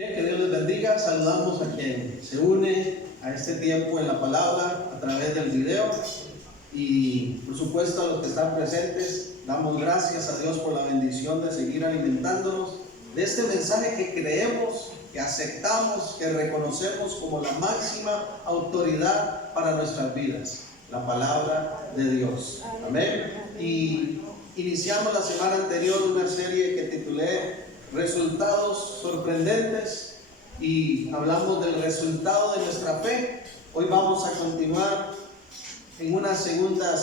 Bien, que Dios les bendiga. Saludamos a quien se une a este tiempo en la palabra a través del video y por supuesto a los que están presentes. Damos gracias a Dios por la bendición de seguir alimentándonos de este mensaje que creemos, que aceptamos, que reconocemos como la máxima autoridad para nuestras vidas, la palabra de Dios. Amén. Y iniciamos la semana anterior una serie que titulé Resultados sorprendentes y hablamos del resultado de nuestra fe. Hoy vamos a continuar en una segunda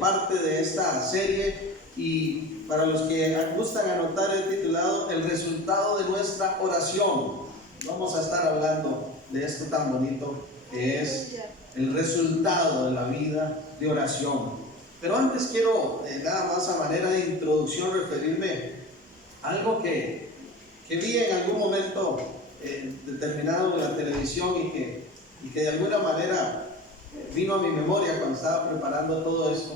parte de esta serie, y para los que gustan anotar el titulado El resultado de nuestra oración. Vamos a estar hablando de esto tan bonito que es el resultado de la vida de oración. Pero antes quiero nada más a manera de introducción referirme a algo que vi en algún momento determinado en la televisión y que de alguna manera vino a mi memoria cuando estaba preparando todo esto.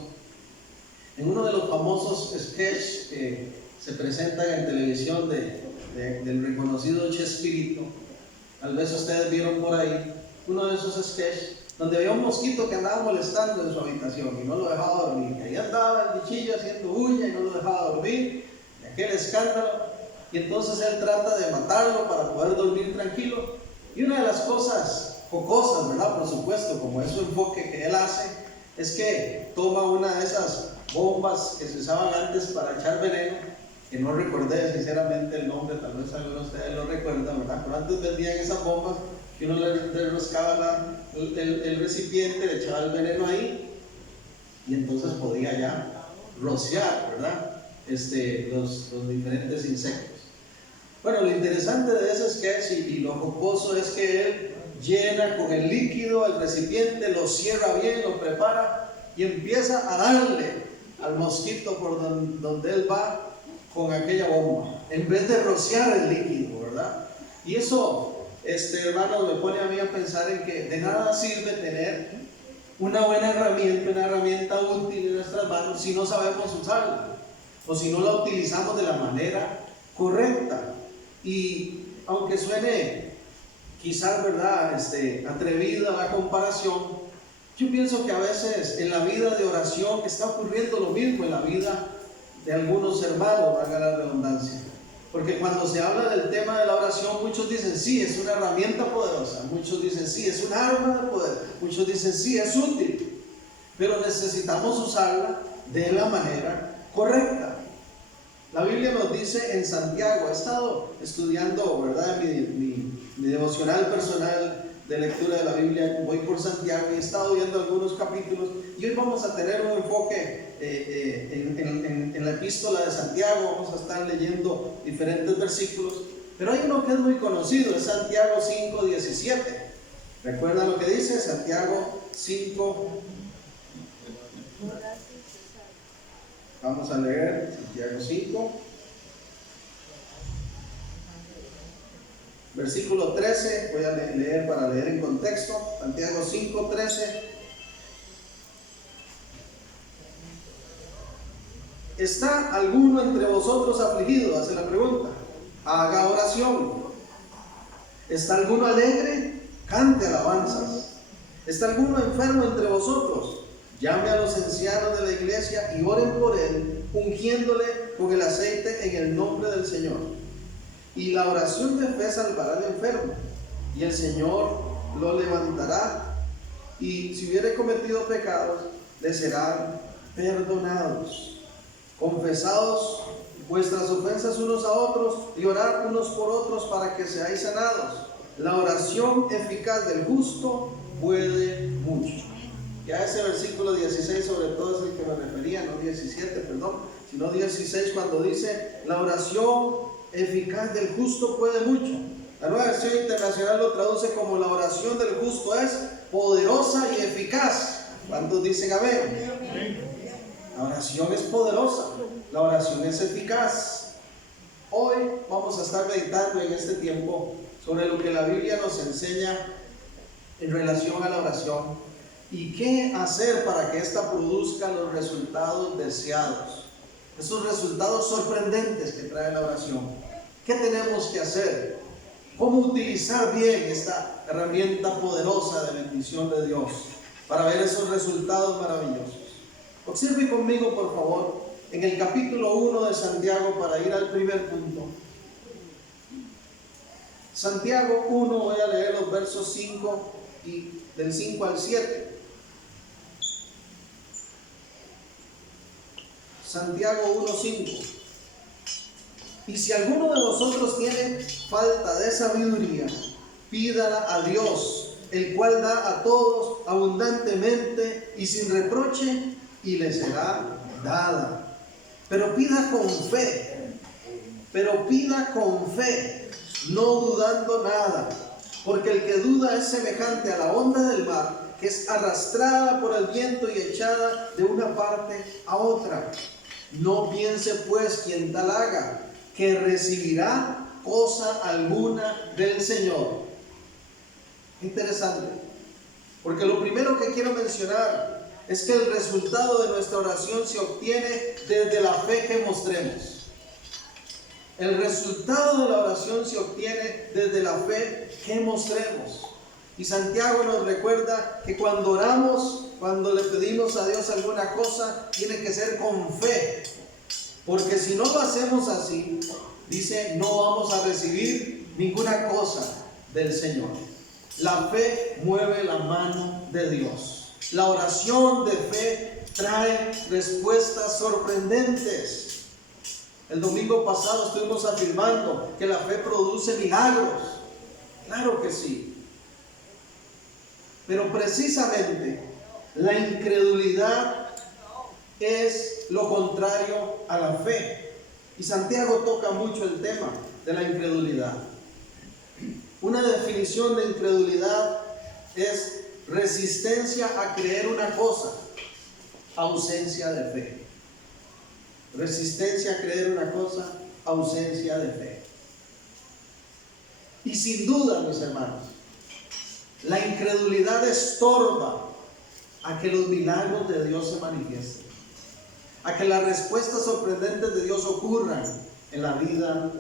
En uno de los famosos sketches que se presentan en televisión del reconocido Chespirito, tal vez ustedes vieron por ahí uno de esos sketches donde había un mosquito que andaba molestando en su habitación y no lo dejaba dormir. Ahí andaba el bichillo haciendo bulla y no lo dejaba dormir, y aquel escándalo. Y entonces él trata de matarlo para poder dormir tranquilo. Y una de las cosas jocosas, ¿verdad? Por supuesto, como es su enfoque que él hace, es que toma una de esas bombas que se usaban antes para echar veneno, que no recordé sinceramente el nombre, tal vez algunos de ustedes lo recuerdan, ¿verdad? Pero antes vendían esas bombas que uno le roscaba el recipiente, le echaba el veneno ahí y entonces podía ya rociar, ¿verdad? Los diferentes insectos. Bueno, lo interesante de ese sketch y lo jocoso es que él llena con el líquido el recipiente, lo cierra bien, lo prepara y empieza a darle al mosquito por donde él va con aquella bomba, en vez de rociar el líquido, ¿verdad? Y eso, hermano, me pone a mí a pensar en que de nada sirve tener una buena herramienta, una herramienta útil en nuestras manos si no sabemos usarla o si no la utilizamos de la manera correcta. Y aunque suene quizás, ¿verdad?, atrevida la comparación, yo pienso que a veces en la vida de oración está ocurriendo lo mismo en la vida de algunos hermanos, valga la redundancia. Porque cuando se habla del tema de la oración, muchos dicen sí, es una herramienta poderosa, muchos dicen sí, es un arma de poder, muchos dicen sí, es útil, pero necesitamos usarla de la manera correcta. La Biblia nos dice en Santiago, he estado estudiando, ¿verdad?, mi devocional personal de lectura de la Biblia, voy por Santiago y he estado viendo algunos capítulos, y hoy vamos a tener un enfoque en la epístola de Santiago. Vamos a estar leyendo diferentes versículos, pero hay uno que es muy conocido, es Santiago 5:17. ¿Recuerdan lo que dice? Santiago 5. Vamos a leer Santiago 5, versículo 13. Voy a leer para leer en contexto. Santiago 5:13. ¿Está alguno entre vosotros afligido? Hace la pregunta. Haga oración. ¿Está alguno alegre? Cante alabanzas. ¿Está alguno enfermo entre vosotros? Llame a los ancianos de la iglesia y oren por él, ungiéndole con el aceite en el nombre del Señor. Y la oración de fe salvará al enfermo, y el Señor lo levantará, y si hubiere cometido pecados, le serán perdonados. Confesaos vuestras ofensas unos a otros y orad unos por otros para que seáis sanados. La oración eficaz del justo puede mucho. Ya ese versículo 16 sobre todo es el que me refería, no 17, perdón, sino 16, cuando dice la oración eficaz del justo puede mucho. La Nueva Versión Internacional lo traduce como la oración del justo es poderosa y eficaz. ¿Cuántos dicen amén? La oración es poderosa, la oración es eficaz. Hoy vamos a estar meditando en este tiempo sobre lo que la Biblia nos enseña en relación a la oración y qué hacer para que ésta produzca los resultados deseados, esos resultados sorprendentes que trae la oración. ¿Qué tenemos que hacer? cómo utilizar bien esta herramienta poderosa de bendición de Dios para ver esos resultados maravillosos. Observe conmigo, por favor, en el capítulo 1 de Santiago, para ir al primer punto. Santiago 1, voy a leer los versos 5 y del 5 al 7. Santiago 1:5. Y si alguno de vosotros tiene falta de sabiduría, pídala a Dios, el cual da a todos abundantemente y sin reproche, y le será dada. Pero pida con fe, no dudando nada, porque el que duda es semejante a la onda del mar, que es arrastrada por el viento y echada de una parte a otra. No piense pues quien tal haga, que recibirá cosa alguna del Señor. Interesante, porque lo primero que quiero mencionar es que el resultado de nuestra oración se obtiene desde la fe que mostremos. El resultado de la oración se obtiene desde la fe que mostremos. Y Santiago nos recuerda que cuando oramos, cuando le pedimos a Dios alguna cosa, tiene que ser con fe. Porque si no lo hacemos así, dice, no vamos a recibir ninguna cosa del Señor. La fe mueve la mano de Dios. La oración de fe trae respuestas sorprendentes. El domingo pasado estuvimos afirmando que la fe produce milagros. Claro que sí. Pero precisamente la incredulidad es lo contrario a la fe. Y Santiago toca mucho el tema de la incredulidad. Una definición de incredulidad es resistencia a creer una cosa, ausencia de fe. Resistencia a creer una cosa, ausencia de fe. Y sin duda, mis hermanos, la incredulidad estorba a que los milagros de Dios se manifiesten, a que las respuestas sorprendentes de Dios ocurran en la vida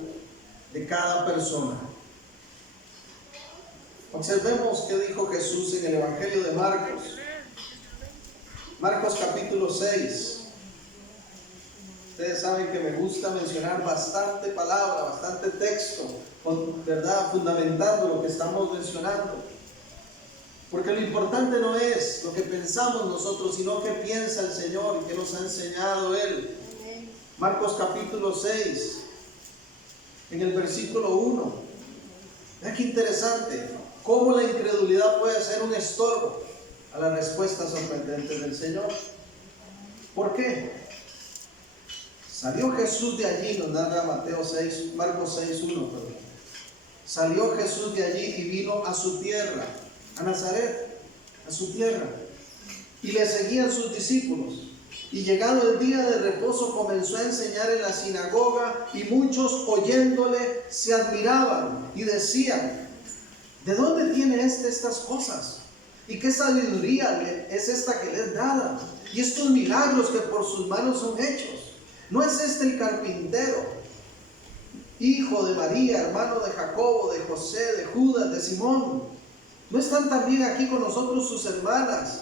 de cada persona. Observemos qué dijo Jesús en el Evangelio de Marcos. Marcos capítulo 6. Ustedes saben que me gusta mencionar bastante palabra, bastante texto, ¿verdad? Fundamentando lo que estamos mencionando. Porque lo importante no es lo que pensamos nosotros, sino qué piensa el Señor y qué nos ha enseñado Él. Marcos capítulo 6, en el versículo 1. Vean qué interesante, cómo la incredulidad puede ser un estorbo a las respuestas sorprendentes del Señor. ¿Por qué? Salió Jesús de allí, nos narra Marcos 6:1. Salió Jesús de allí y vino a su tierra, a Nazaret, a su tierra, y le seguían sus discípulos. Y llegado el día de reposo comenzó a enseñar en la sinagoga, y muchos oyéndole se admiraban y decían: ¿de dónde tiene estas cosas? ¿Y qué sabiduría es esta que le es dada? Y estos milagros que por sus manos son hechos. ¿No es este el carpintero, hijo de María, hermano de Jacobo, de José, de Judas, de Simón? ¿No están también aquí con nosotros sus hermanas?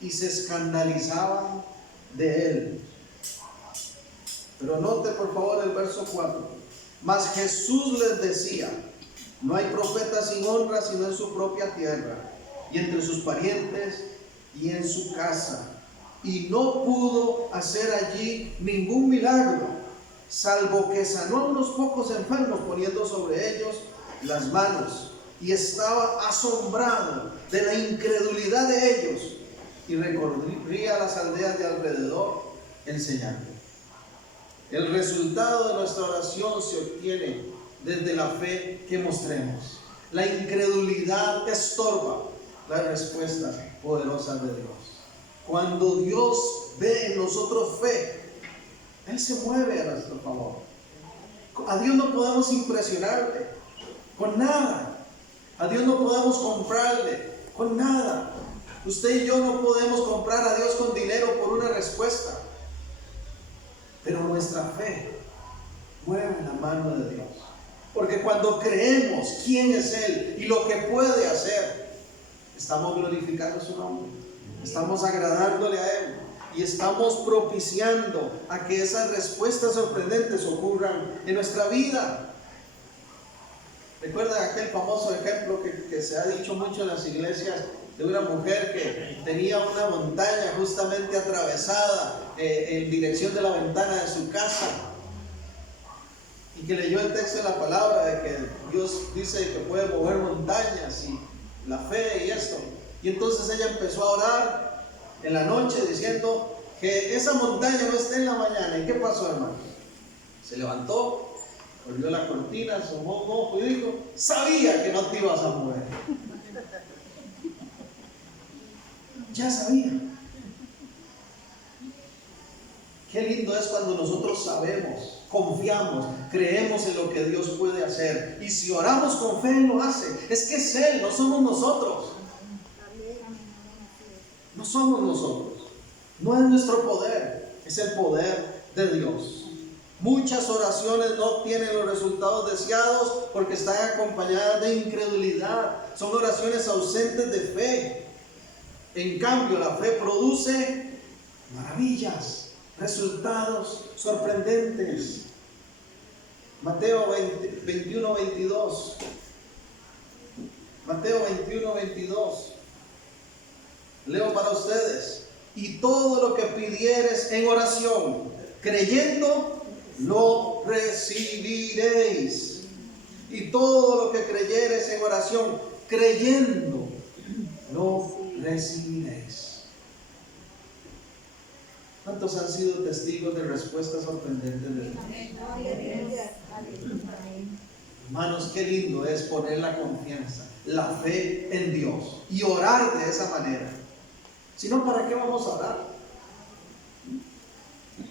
Y se escandalizaban de él. Pero note por favor el verso 4. Mas Jesús les decía: no hay profeta sin honra sino en su propia tierra, y entre sus parientes, y en su casa. Y no pudo hacer allí ningún milagro, salvo que sanó a unos pocos enfermos poniendo sobre ellos las manos. Y estaba asombrado de la incredulidad de ellos, y recorría las aldeas de alrededor enseñando. El resultado de nuestra oración se obtiene desde la fe que mostremos. La incredulidad estorba las respuestas poderosas de Dios. Cuando Dios ve en nosotros fe, Él se mueve a nuestro favor. A Dios no podemos impresionarle con nada. A Dios no podemos comprarle con nada. Usted y yo no podemos comprar a Dios con dinero por una respuesta. Pero nuestra fe mueve la mano de Dios. Porque cuando creemos quién es Él y lo que puede hacer, estamos glorificando su nombre, estamos agradándole a Él y estamos propiciando a que esas respuestas sorprendentes ocurran en nuestra vida. ¿Recuerdan aquel famoso ejemplo que se ha dicho mucho en las iglesias de una mujer que tenía una montaña justamente atravesada en dirección de la ventana de su casa? Y que leyó el texto de la palabra de que Dios dice que puede mover montañas y la fe y esto. Y entonces ella empezó a orar en la noche diciendo que esa montaña no esté en la mañana. ¿Y qué pasó, hermano? Se levantó, volvió la cortina, asomó un ojo y dijo: sabía que no te ibas a mover. Ya sabía. Qué lindo es cuando nosotros sabemos, confiamos, creemos en lo que Dios puede hacer. Y si oramos con fe, Él lo hace. Es que es Él, no somos nosotros. No somos nosotros. No es nuestro poder, es el poder de Dios. Muchas oraciones no obtienen los resultados deseados porque están acompañadas de incredulidad. Son oraciones ausentes de fe. En cambio, la fe produce maravillas, resultados sorprendentes. Mateo 21, 22. Mateo 21, 22. Leo para ustedes. Y todo lo que pidieres en oración, creyendo, lo recibiréis. Y todo lo que creyeres en oración, creyendo, lo recibiréis. ¿Cuántos han sido testigos de respuestas sorprendentes de Dios? Hermanos, qué lindo es poner la confianza, la fe en Dios y orar de esa manera. Si no, ¿para qué vamos a orar?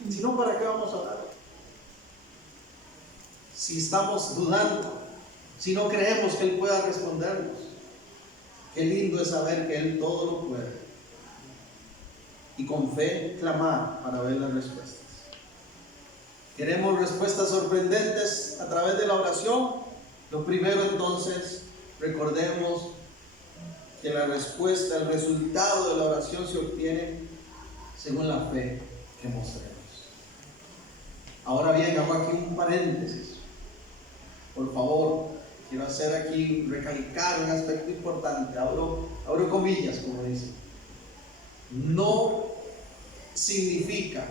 Si no, ¿para qué vamos a orar? Si estamos dudando, si no creemos que Él pueda respondernos. Qué lindo es saber que Él todo lo puede. Y con fe clamar para ver las respuestas. ¿Queremos respuestas sorprendentes a través de la oración? Lo primero, entonces, recordemos que la respuesta, el resultado de la oración se obtiene según la fe que mostremos. Ahora bien, hago aquí un paréntesis. Por favor, quiero hacer aquí, recalcar un aspecto importante. Abro comillas, como dicen. No significa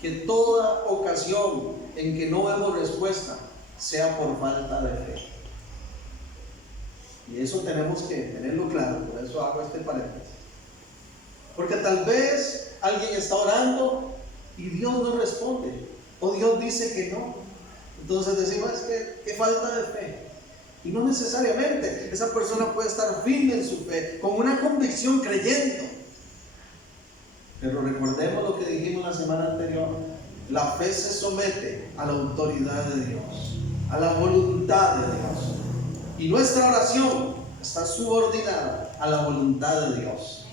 que toda ocasión en que no vemos respuesta sea por falta de fe. Y eso tenemos que tenerlo claro, por eso hago este paréntesis. Porque tal vez alguien está orando y Dios no responde, o Dios dice que no. Entonces decimos, es que falta de fe. Y no necesariamente, esa persona puede estar firme en su fe, con una convicción, creyendo. Pero recordemos lo que dijimos la semana anterior: la fe se somete a la autoridad de Dios, a la voluntad de Dios. Y nuestra oración está subordinada a la voluntad de Dios.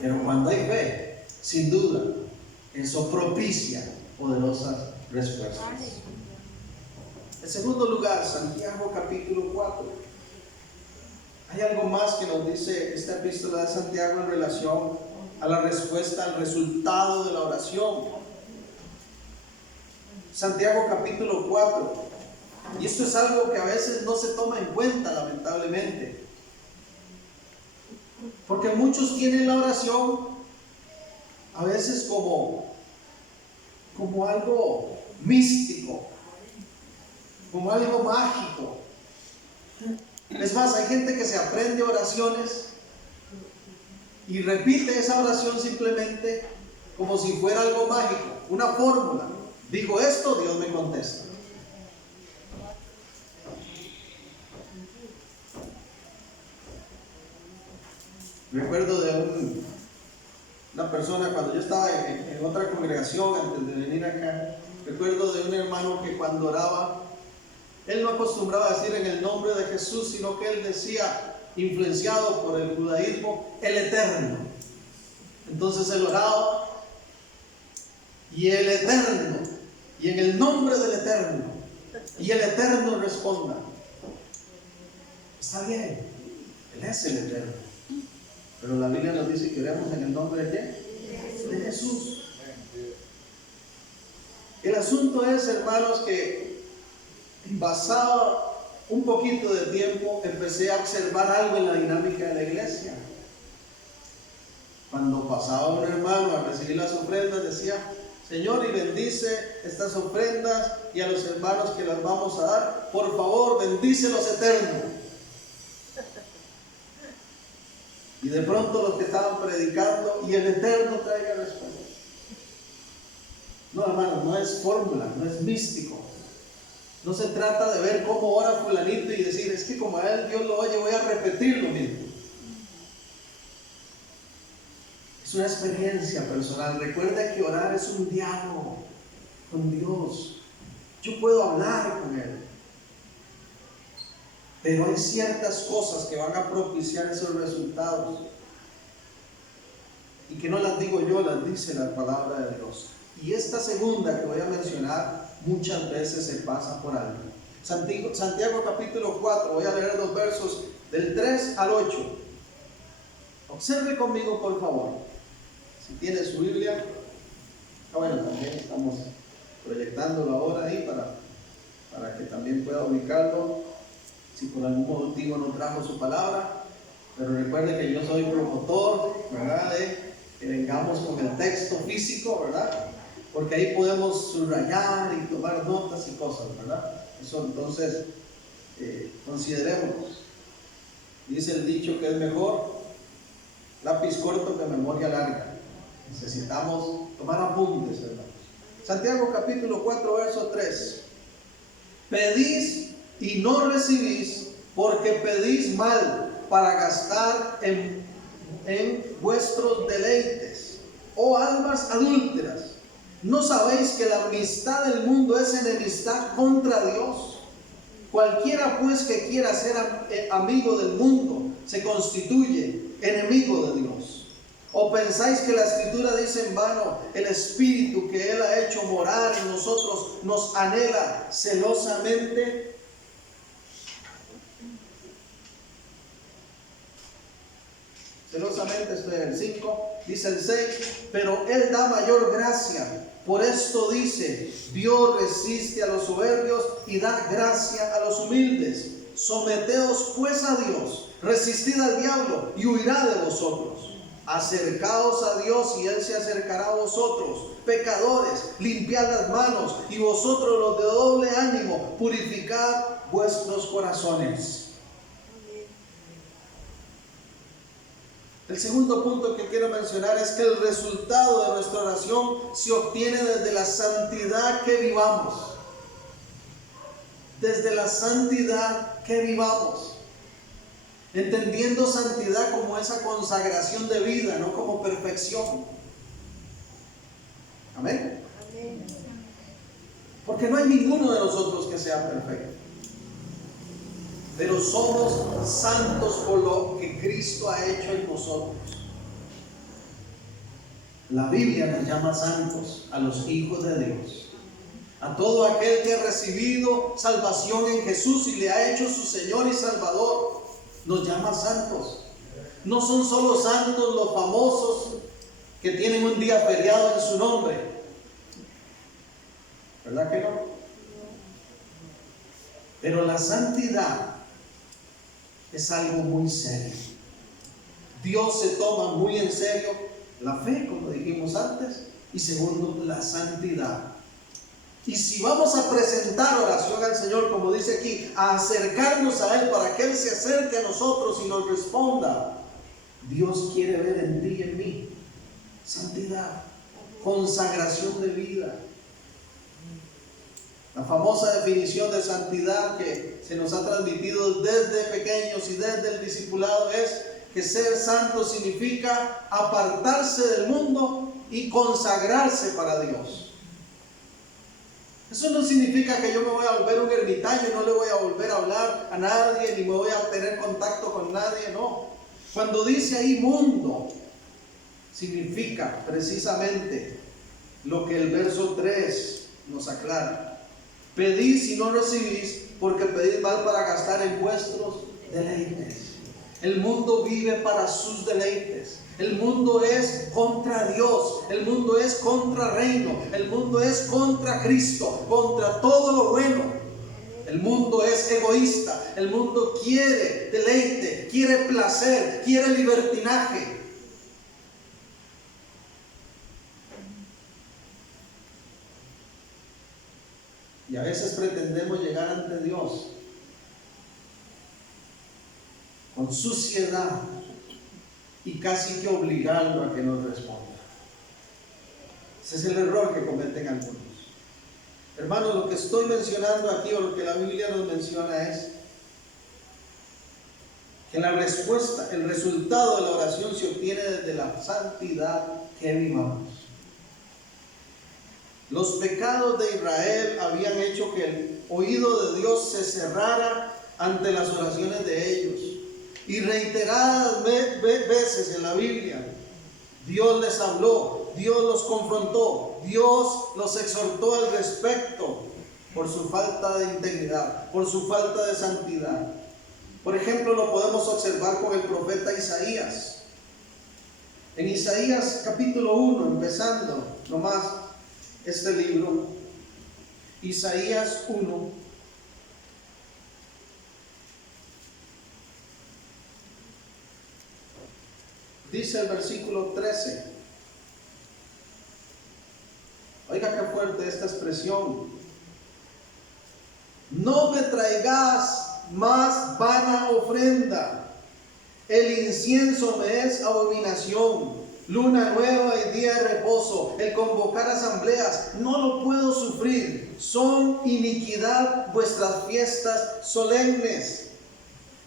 Pero cuando hay fe, sin duda, eso propicia poderosas respuestas. En segundo lugar, Santiago capítulo 4. Hay algo más que nos dice esta epístola de Santiago en relación a la respuesta, al resultado de la oración. Santiago capítulo 4. Y esto es algo que a veces no se toma en cuenta, lamentablemente. Porque muchos tienen la oración a veces como algo místico, como algo mágico. Es más, hay gente que se aprende oraciones y repite esa oración simplemente como si fuera algo mágico, una fórmula. Digo esto, Dios me contesta. Recuerdo de una persona, cuando yo estaba en otra congregación antes de venir acá, recuerdo de un hermano que cuando oraba, él no acostumbraba a decir en el nombre de Jesús, sino que él decía, influenciado por el judaísmo, el Eterno. Entonces él oraba, y el Eterno, y en el nombre del Eterno, y el Eterno responda. Está bien, Él es el Eterno. Pero la Biblia nos dice que oremos en el nombre de ¿quién? De Jesús. El asunto es, hermanos, que pasado un poquito de tiempo empecé a observar algo en la dinámica de la iglesia. Cuando pasaba un hermano a recibir las ofrendas, decía: Señor, y bendice estas ofrendas y a los hermanos que las vamos a dar, por favor, bendícelos eternos. Y de pronto los que estaban predicando: y el Eterno traiga respuesta. No, hermano, no es fórmula, no es místico. No se trata de ver cómo ora fulanito y decir: es que como a él Dios lo oye, voy a repetir lo mismo. Es una experiencia personal. Recuerda que orar es un diálogo con Dios. Yo puedo hablar con Él, pero hay ciertas cosas que van a propiciar esos resultados y que no las digo yo, las dice la palabra de Dios. Y esta segunda que voy a mencionar muchas veces se pasa por alto. Santiago capítulo 4, voy a leer los versos del 3 al 8. Observe conmigo, por favor. Si tiene su Biblia, bueno, también estamos proyectándolo ahora ahí para que también pueda ubicarlo, si por algún motivo no trajo su palabra. Pero recuerde que yo soy promotor, ¿verdad?, de que vengamos con el texto físico, ¿verdad?, porque ahí podemos subrayar y tomar notas y cosas, ¿verdad? Eso entonces consideremos. Dice el dicho que es mejor lápiz corto que memoria larga. Necesitamos tomar apuntes, hermanos. Santiago capítulo 4, verso 3. Pedís y no recibís, porque pedís mal, para gastar en vuestros deleites. Oh almas adúlteras, ¿no sabéis que la amistad del mundo es enemistad contra Dios? Cualquiera pues que quiera ser amigo del mundo se constituye enemigo de Dios. ¿O pensáis que la Escritura dice en vano: el Espíritu que Él ha hecho morar en nosotros nos anhela celosamente? Celosamente, estoy en el 5, dice el 6, pero Él da mayor gracia. Por esto dice: Dios resiste a los soberbios y da gracia a los humildes. Someteos pues a Dios, resistid al diablo y huirá de vosotros. Acercaos a Dios y Él se acercará a vosotros. Pecadores, limpiad las manos, y vosotros los de doble ánimo, purificad vuestros corazones. El segundo punto que quiero mencionar es que el resultado de nuestra oración se obtiene desde la santidad que vivamos. Desde la santidad que vivamos. Entendiendo santidad como esa consagración de vida, no como perfección. Amén. Porque no hay ninguno de nosotros que sea perfecto. Pero somos santos por lo que Cristo ha hecho en nosotros. La Biblia nos llama santos a los hijos de Dios. A todo aquel que ha recibido salvación en Jesús y le ha hecho su Señor y Salvador. Nos llama santos. No son solo santos los famosos que tienen un día feriado en su nombre. ¿Verdad que no? Pero la santidad es algo muy serio. Dios se toma muy en serio la fe, como dijimos antes, y segundo, la santidad. Y si vamos a presentar oración al Señor, como dice aquí, a acercarnos a Él para que Él se acerque a nosotros y nos responda, Dios quiere ver en ti y en mí santidad, consagración de vida. La famosa definición de santidad que se nos ha transmitido desde pequeños y desde el discipulado es que ser santo significa apartarse del mundo y consagrarse para Dios. Eso no significa que yo me voy a volver un ermitaño y no le voy a volver a hablar a nadie, ni me voy a tener contacto con nadie, no. Cuando dice ahí mundo, significa precisamente lo que el verso 3 nos aclara. Pedís y no recibís, porque pedís mal para gastar en vuestros deleites. El mundo vive para sus deleites. El mundo es contra Dios. El mundo es contra reino. El mundo es contra Cristo, contra todo lo bueno. El mundo es egoísta. El mundo quiere deleite, quiere placer, quiere libertinaje. Y a veces pretendemos llegar ante Dios con suciedad y casi que obligarlo a que nos responda. Ese es el error que cometen algunos. Hermanos, lo que estoy mencionando aquí, o lo que la Biblia nos menciona, es que la respuesta, el resultado de la oración se obtiene desde la santidad que vivamos. Los pecados de Israel habían hecho que el oído de Dios se cerrara ante las oraciones de ellos. Y reiteradas veces en la Biblia, Dios les habló, Dios los confrontó, Dios los exhortó al respecto por su falta de integridad, por su falta de santidad. Por ejemplo, lo podemos observar con el profeta Isaías. En Isaías capítulo 1, empezando nomás este libro, Isaías 1, dice el versículo 13. Oiga qué fuerte esta expresión. No me traigas más vana ofrenda. El incienso me es abominación. Luna nueva y día de reposo. El convocar asambleas no lo puedo sufrir. Son iniquidad vuestras fiestas solemnes.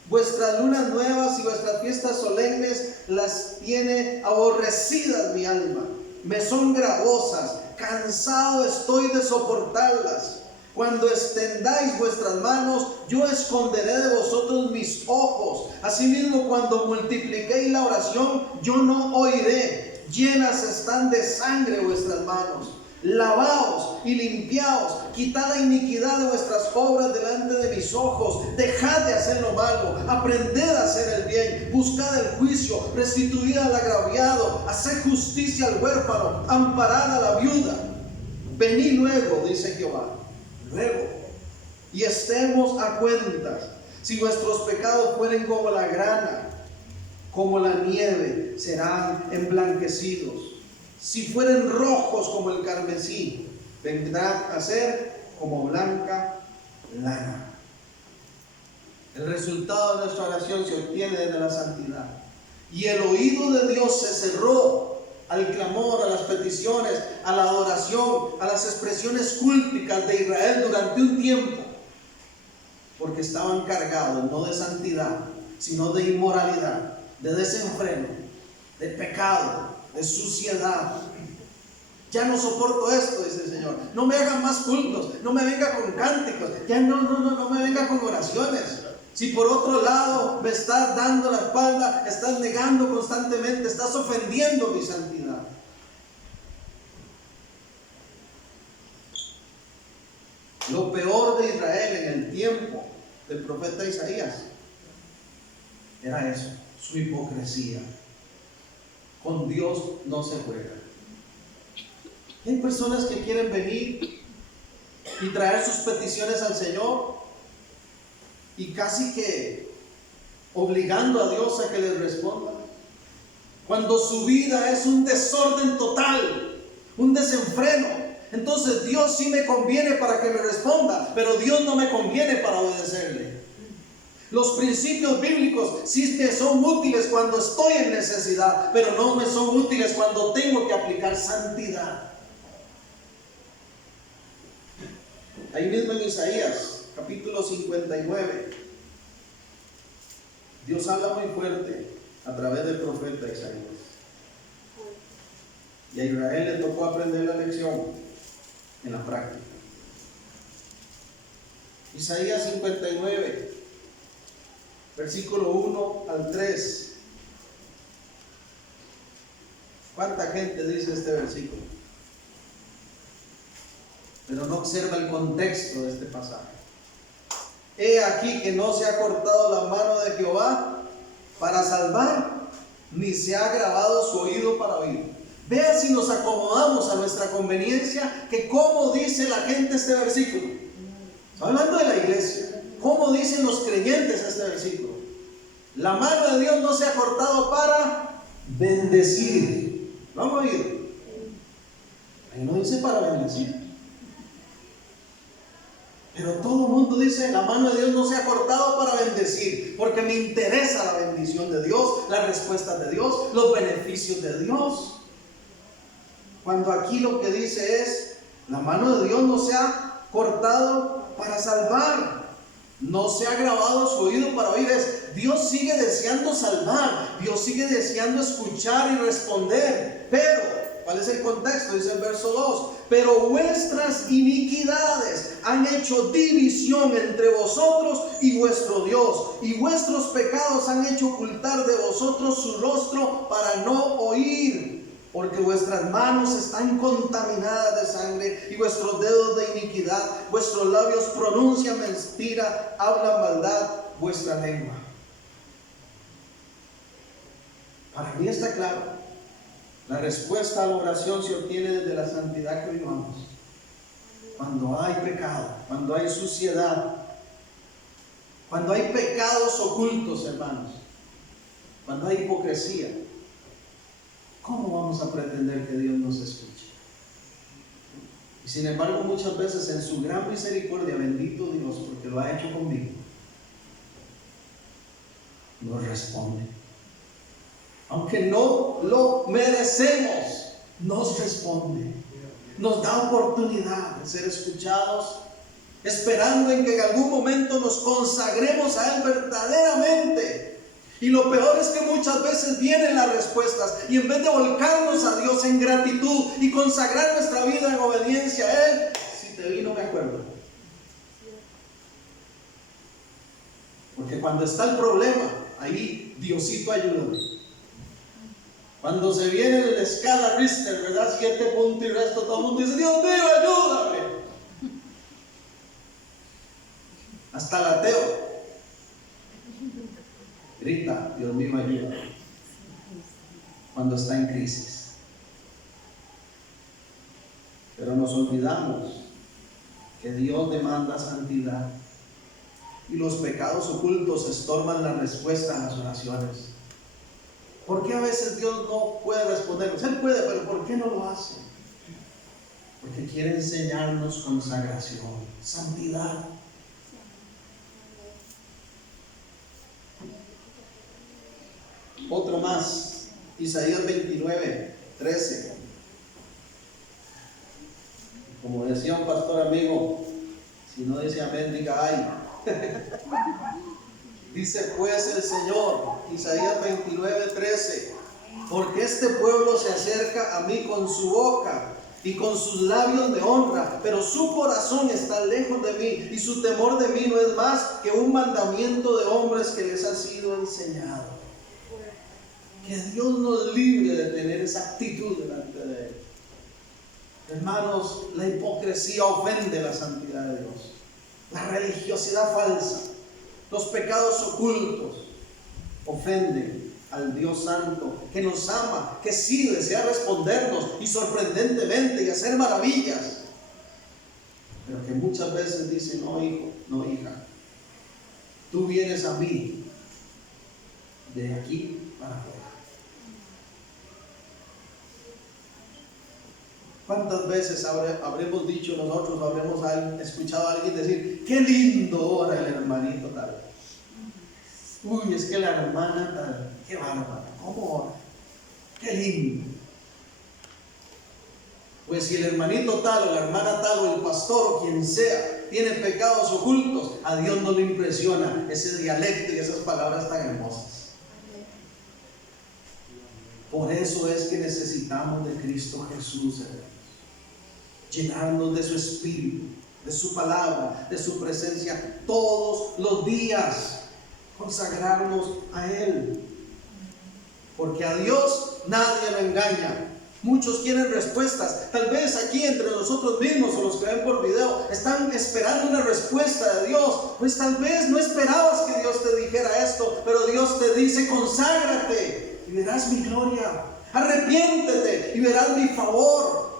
Vuestras lunas nuevas y vuestras fiestas solemnes las tiene aborrecidas mi alma. Me son gravosas. Cansado estoy de soportarlas. Cuando extendáis vuestras manos, yo esconderé de vosotros mis ojos. Asimismo, cuando multipliquéis la oración, yo no oiré. Llenas están de sangre vuestras manos. Lavaos y limpiaos, quitad la iniquidad de vuestras obras delante de mis ojos. Dejad de hacer lo malo, aprended a hacer el bien, buscad el juicio, restituid al agraviado, haced justicia al huérfano, amparad a la viuda. Venid luego, dice Jehová, luego, y estemos a cuentas. Si vuestros pecados fueren como la grana, como la nieve, serán emblanquecidos. Si fueren rojos como el carmesí, vendrán a ser como blanca lana. El resultado de nuestra oración se obtiene desde la santidad. Y el oído de Dios se cerró al clamor, a las peticiones, a la adoración, a las expresiones cúlticas de Israel durante un tiempo, porque estaban cargados no de santidad, sino de inmoralidad, de desenfreno, de pecado, de suciedad. Ya no soporto esto, dice el Señor. No me hagan más cultos, no me venga con cánticos, ya no me venga con oraciones. Si por otro lado me estás dando la espalda, estás negando constantemente, estás ofendiendo mi santidad. Lo peor de Israel en el tiempo del profeta Isaías era eso, su hipocresía. Con Dios no se juega. Hay personas que quieren venir y traer sus peticiones al Señor y casi que obligando a Dios a que les responda, cuando su vida es un desorden total, un desenfreno. Entonces Dios sí me conviene para que me responda, pero Dios no me conviene para obedecerle. Los principios bíblicos sí me son útiles cuando estoy en necesidad, pero no me son útiles cuando tengo que aplicar santidad. Ahí mismo en Isaías, capítulo 59, Dios habla muy fuerte a través del profeta Isaías. Y a Israel le tocó aprender la lección en la práctica. Isaías 59, versículo 1 al 3. ¿Cuánta gente dice este versículo? Pero no observa el contexto de este pasaje. He aquí que no se ha cortado la mano de Jehová para salvar, ni se ha agravado su oído para oír. Vea si nos acomodamos a nuestra conveniencia, que cómo dice la gente este versículo. Está hablando de la iglesia. ¿Cómo dicen los creyentes este versículo? La mano de Dios no se ha cortado para bendecir. ¿Lo han oído? Ahí no dice para bendecir. Pero todo el mundo dice, la mano de Dios no se ha cortado para bendecir, porque me interesa la bendición de Dios, las respuestas de Dios, los beneficios de Dios. Cuando aquí lo que dice es, la mano de Dios no se ha cortado para salvar, no se ha grabado su oído para oír. Dios sigue deseando salvar, Dios sigue deseando escuchar y responder. Pero, ¿cuál es el contexto? Dice el verso 2, pero vuestras iniquidades han hecho división entre vosotros y vuestro Dios, y vuestros pecados han hecho ocultar de vosotros su rostro para no oír. Porque vuestras manos están contaminadas de sangre y vuestros dedos de iniquidad, vuestros labios pronuncian mentira, hablan maldad, vuestra lengua. Para mí está claro, la respuesta a la oración se obtiene desde la santidad que vivamos. Cuando hay pecado, cuando hay suciedad, cuando hay pecados ocultos, hermanos, cuando hay hipocresía, ¿cómo vamos a pretender que Dios nos escuche? Y sin embargo, muchas veces en su gran misericordia, bendito Dios, porque lo ha hecho conmigo, nos responde. Aunque no lo merecemos, nos responde. Nos da oportunidad de ser escuchados, esperando en que en algún momento nos consagremos a Él verdaderamente. Y lo peor es que muchas veces vienen las respuestas y en vez de volcarnos a Dios en gratitud y consagrar nuestra vida en obediencia a Él, si te vi no me acuerdo. Porque cuando está el problema, ahí Diosito ayuda. Cuando se viene la escala Richter, ¿verdad? 7 puntos y resto, todo el mundo dice, Dios mío, ayúdame. Hasta el ateo grita, Dios mío, ayúdame, cuando está en crisis. Pero nos olvidamos que Dios demanda santidad y los pecados ocultos estorban la respuesta a las oraciones. ¿Por qué a veces Dios no puede respondernos? Él puede, pero ¿por qué no lo hace? Porque quiere enseñarnos consagración, santidad. Otro más, Isaías 29, 13. Como decía un pastor amigo, si no dice amén, diga ay. Dice pues el Señor, Isaías 29, 13, porque este pueblo se acerca a mí con su boca y con sus labios de honra, pero su corazón está lejos de mí y su temor de mí no es más que un mandamiento de hombres que les ha sido enseñado. Que Dios nos libre de tener esa actitud delante de Él. Hermanos, la hipocresía ofende la santidad de Dios. La religiosidad falsa, los pecados ocultos ofenden al Dios Santo, que nos ama, que sí desea respondernos y sorprendentemente y hacer maravillas, pero que muchas veces dice, no hijo, no hija, tú vienes a mí de aquí para afuera. ¿Cuántas veces habremos dicho nosotros, habremos escuchado a alguien decir, qué lindo ora el hermanito tal? Uy, es que la hermana tal, qué bárbara, ¿cómo ora? Qué lindo. Pues si el hermanito tal o la hermana tal o el pastor o quien sea tiene pecados ocultos, a Dios no le impresiona ese dialecto y esas palabras tan hermosas. Por eso es que necesitamos de Cristo Jesús, hermanos. Llenarnos de su espíritu, de su palabra, de su presencia todos los días. Consagrarnos a Él. Porque a Dios nadie lo engaña. Muchos quieren respuestas. Tal vez aquí entre nosotros mismos o los que ven por video están esperando una respuesta de Dios. Pues tal vez no esperabas que Dios te dijera esto, pero Dios te dice: conságrate y verás mi gloria. Arrepiéntete y verás mi favor.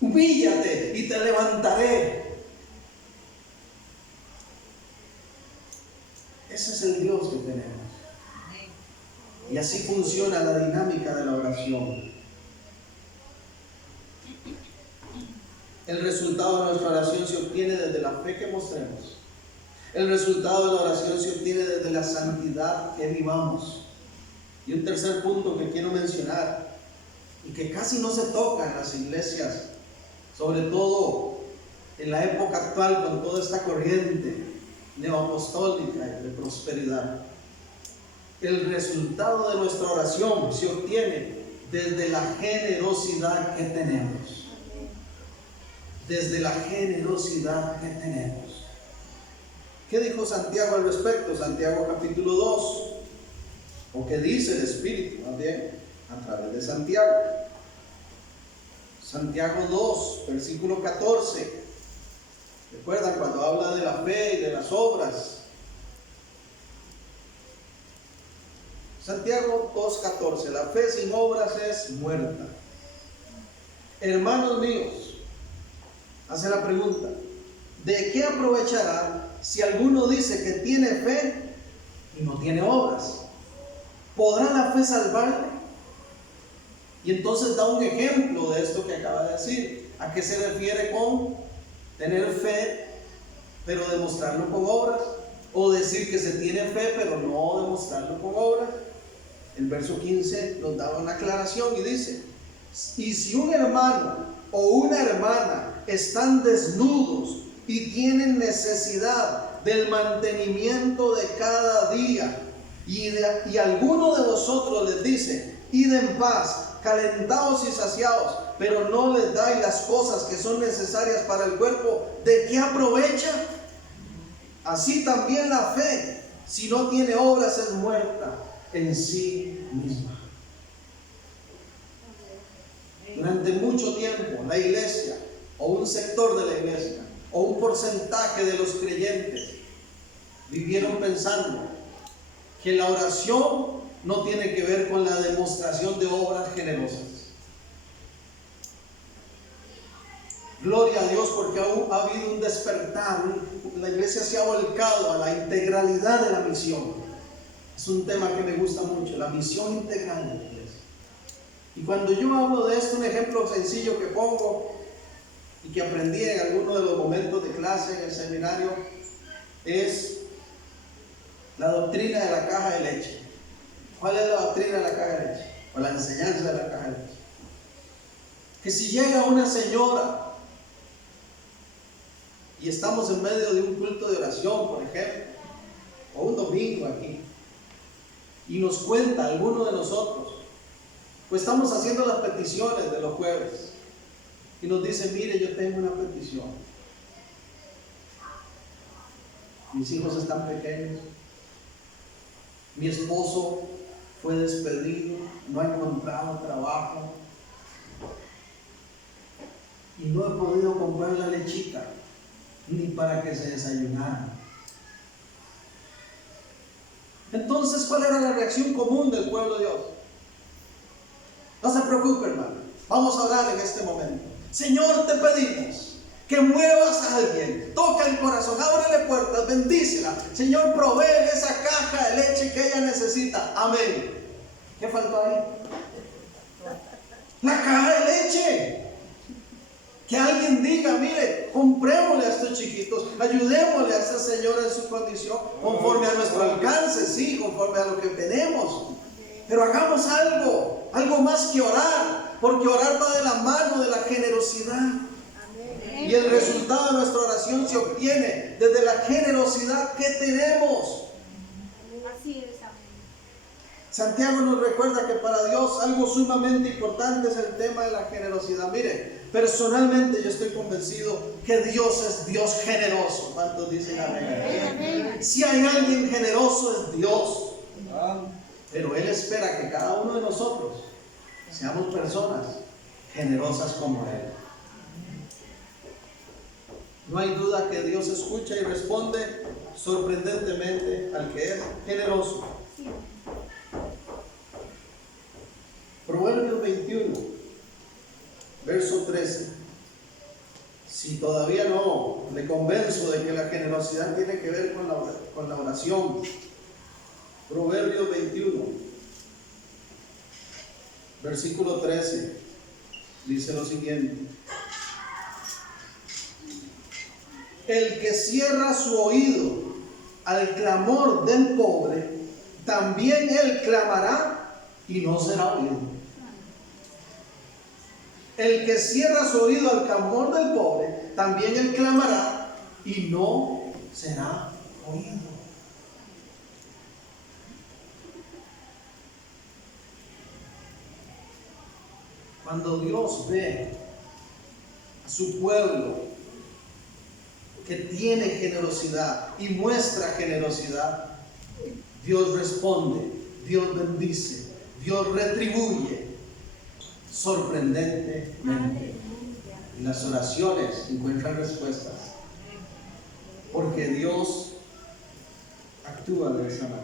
Humíllate y te levantaré. Ese es el Dios que tenemos. Y así funciona la dinámica de la oración. El resultado de nuestra oración se obtiene desde la fe que mostremos. El resultado de la oración se obtiene desde la santidad que vivamos. Y un tercer punto que quiero mencionar, y que casi no se toca en las iglesias, sobre todo en la época actual con toda esta corriente neoapostólica y de prosperidad. El resultado de nuestra oración se obtiene desde la generosidad que tenemos. Desde la generosidad que tenemos. ¿Qué dijo Santiago al respecto? Santiago capítulo 2. ¿O qué dice el Espíritu? Más bien, a través de Santiago. Santiago 2, versículo 14. ¿Recuerdan cuando habla de la fe y de las obras? Santiago 2:14, la fe sin obras es muerta. Hermanos míos, hace la pregunta: ¿de qué aprovechará si alguno dice que tiene fe y no tiene obras? ¿Podrá la fe salvarle? Y entonces da un ejemplo de esto que acaba de decir. ¿A qué se refiere con tener fe pero demostrarlo con obras? O decir que se tiene fe pero no demostrarlo con obras. El verso 15 nos da una aclaración y dice: y si un hermano o una hermana están desnudos y tienen necesidad del mantenimiento de cada día, y alguno de vosotros les dice: id en paz, calentados y saciados, pero no les dais las cosas que son necesarias para el cuerpo, ¿de qué aprovecha? Así también la fe, si no tiene obras, es muerta en sí misma. Durante mucho tiempo la iglesia, o un sector de la iglesia, o un porcentaje de los creyentes vivieron pensando que la oración no tiene que ver con la demostración de obras generosas. Gloria a Dios, porque ha habido un despertar. La iglesia se ha volcado a la integralidad de la misión. Es un tema que me gusta mucho, la misión integral de la iglesia. Y cuando yo hablo de esto, un ejemplo sencillo que pongo y que aprendí en alguno de los momentos de clase en el seminario es la doctrina de la caja de leche. ¿Cuál es la doctrina de la caja de leche? O la enseñanza de la caja de leche. Que si llega una señora y estamos en medio de un culto de oración, por ejemplo, o un domingo aquí, y nos cuenta alguno de nosotros, pues estamos haciendo las peticiones de los jueves, y nos dice: mire, yo tengo una petición. Mis hijos están pequeños, mi esposo fue despedido, no ha encontrado trabajo, y no he podido comprar la lechita ni para que se desayunaran. Entonces, ¿cuál era la reacción común del pueblo de Dios? No se preocupe, hermano, vamos a orar en este momento. Señor, te pedimos que muevas a alguien, toca el corazón, ábrele puertas, bendícela. Señor, provee esa caja de leche que ella necesita. Amén. ¿Qué faltó ahí? La caja de leche. Que alguien diga: mire, comprémosle a estos chiquitos, ayudémosle a esta señora en su condición, conforme a nuestro alcance, sí, conforme a lo que tenemos. Pero hagamos algo más que orar, porque orar va de la mano de la generosidad. Y el resultado de nuestra oración se obtiene desde la generosidad que tenemos. Así es. Santiago nos recuerda que para Dios algo sumamente importante es el tema de la generosidad. Mire, personalmente yo estoy convencido que Dios es Dios generoso. ¿Cuántos dicen amén? Si hay alguien generoso es Dios. Pero Él espera que cada uno de nosotros Seamos personas generosas como Él. No hay duda que Dios escucha y responde sorprendentemente al que es generoso. Proverbios 21, verso 13. Si todavía no le convenzo de que la generosidad tiene que ver con la oración. Proverbios 21, versículo 13, dice lo siguiente: el que cierra su oído al clamor del pobre, también él clamará y no será oído. El que cierra su oído al clamor del pobre, también él clamará y no será oído. Cuando Dios ve a su pueblo que tiene generosidad y muestra generosidad, Dios responde, Dios bendice, Dios retribuye sorprendentemente. Y las oraciones encuentran respuestas, porque Dios actúa de esa manera.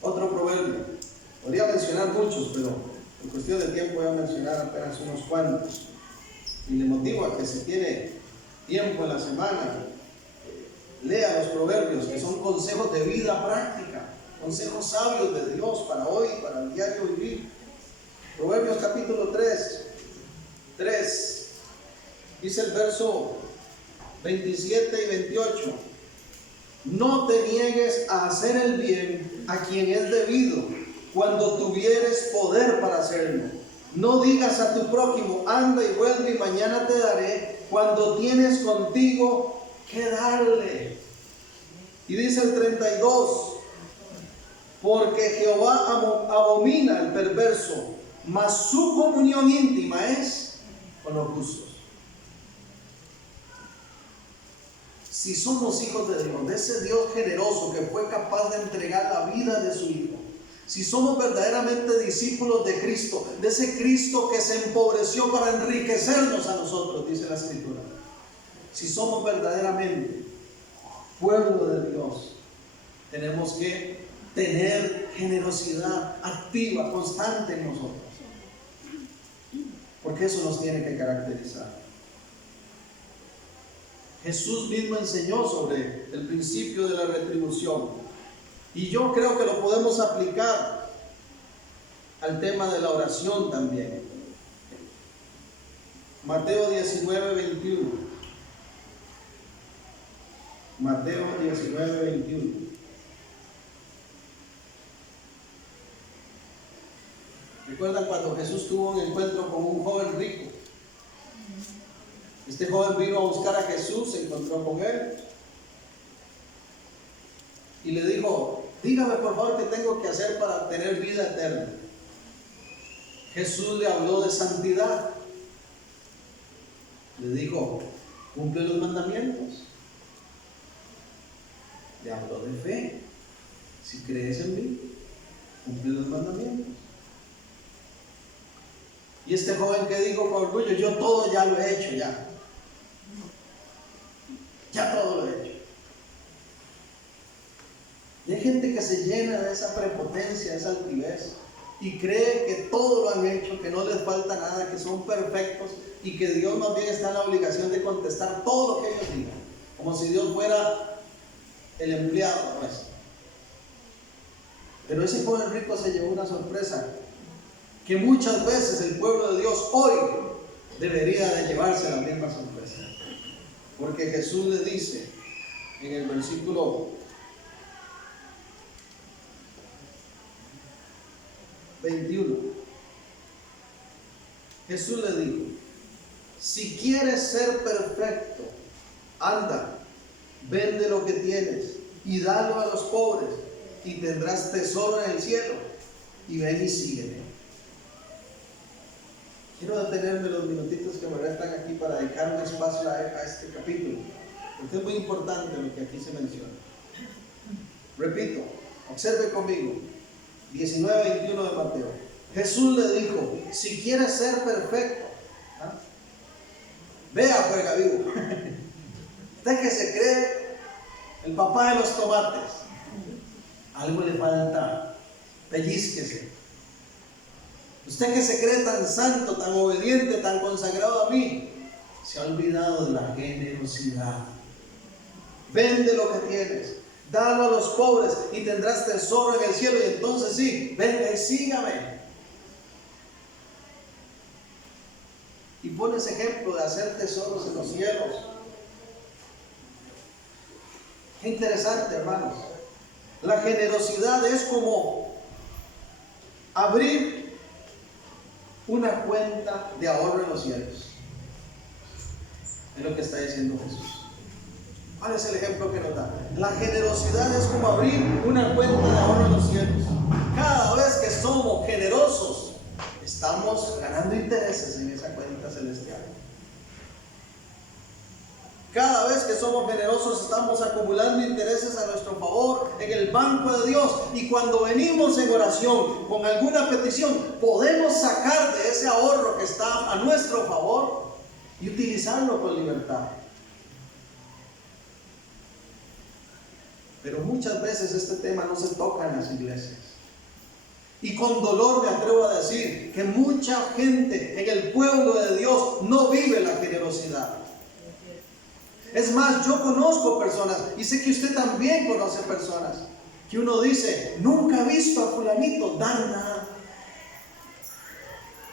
Otro proverbio, podría mencionar muchos, pero en cuestión de tiempo voy a mencionar apenas unos cuantos. Y le motivo a que si tiene tiempo en la semana, lea los proverbios, que son consejos de vida práctica, consejos sabios de Dios para hoy, para el diario vivir. Proverbios capítulo 3, dice el verso 27 y 28: no te niegues a hacer el bien a quien es debido, cuando tuvieres poder para hacerlo. No digas a tu prójimo, anda y vuelve y mañana te daré, cuando tienes contigo que darle. Y dice el 32: porque Jehová abomina al perverso, mas su comunión íntima es con los justos. Si somos hijos de Dios, de ese Dios generoso que fue capaz de entregar la vida de su Hijo, si somos verdaderamente discípulos de Cristo, de ese Cristo que se empobreció para enriquecernos a nosotros, dice la Escritura, si somos verdaderamente pueblo de Dios, tenemos que tener generosidad activa, constante en nosotros, porque eso nos tiene que caracterizar. Jesús mismo enseñó sobre el principio de la retribución, y yo creo que lo podemos aplicar al tema de la oración también. Mateo 19, 21. Mateo 19, 21. ¿Recuerdan cuando Jesús tuvo un encuentro con un joven rico? Este joven vino a buscar a Jesús, se encontró con él y le dijo: dígame por favor qué tengo que hacer para tener vida eterna. Jesús le habló de santidad. Le dijo: cumple los mandamientos. Le habló de fe. Si crees en mí, cumple los mandamientos. Y este joven que dijo con orgullo: yo todo ya lo he hecho, ya todo lo he hecho. Y hay gente que se llena de esa prepotencia, de esa altivez, y cree que todo lo han hecho, que no les falta nada, que son perfectos, y que Dios más bien está en la obligación de contestar todo lo que ellos digan, como si Dios fuera el empleado nuestro. Pero ese joven rico se llevó una sorpresa que muchas veces el pueblo de Dios hoy debería de llevarse la misma sorpresa, porque Jesús le dice en el versículo 21, Jesús le dijo: si quieres ser perfecto, anda, vende lo que tienes y dalo a los pobres, y tendrás tesoro en el cielo, y ven y sígueme. Quiero detenerme los minutitos que me restan aquí para dedicar un espacio a este capítulo, porque es muy importante lo que aquí se menciona. Repito, observe conmigo, 19:21 de Mateo. Jesús le dijo, si quieres ser perfecto, vea Juega Vivo. Usted que se cree el papá de los tomates, algo le falta, pellízquese. Usted que se cree tan santo, tan obediente, tan consagrado a mí, se ha olvidado de la generosidad. Vende lo que tienes, dalo a los pobres y tendrás tesoro en el cielo. Y entonces sí, venga y sígame. Y pone ese ejemplo de hacer tesoros en los cielos. Qué interesante, hermanos. La generosidad es como abrir una cuenta de ahorro en los cielos. Es lo que está diciendo Jesús. ¿Cuál es el ejemplo que nos da? La generosidad es como abrir una cuenta de ahorro en los cielos. Cada vez que somos generosos, estamos ganando intereses en esa cuenta celestial. Cada vez que somos generosos, estamos acumulando intereses a nuestro favor en el banco de Dios. Y cuando venimos en oración con alguna petición, podemos sacar de ese ahorro que está a nuestro favor y utilizarlo con libertad. Pero muchas veces este tema no se toca en las iglesias. Y con dolor me atrevo a decir que mucha gente en el pueblo de Dios no vive la generosidad. Es más, yo conozco personas, y sé que usted también conoce personas, que uno dice, nunca he visto a fulanito dar nada.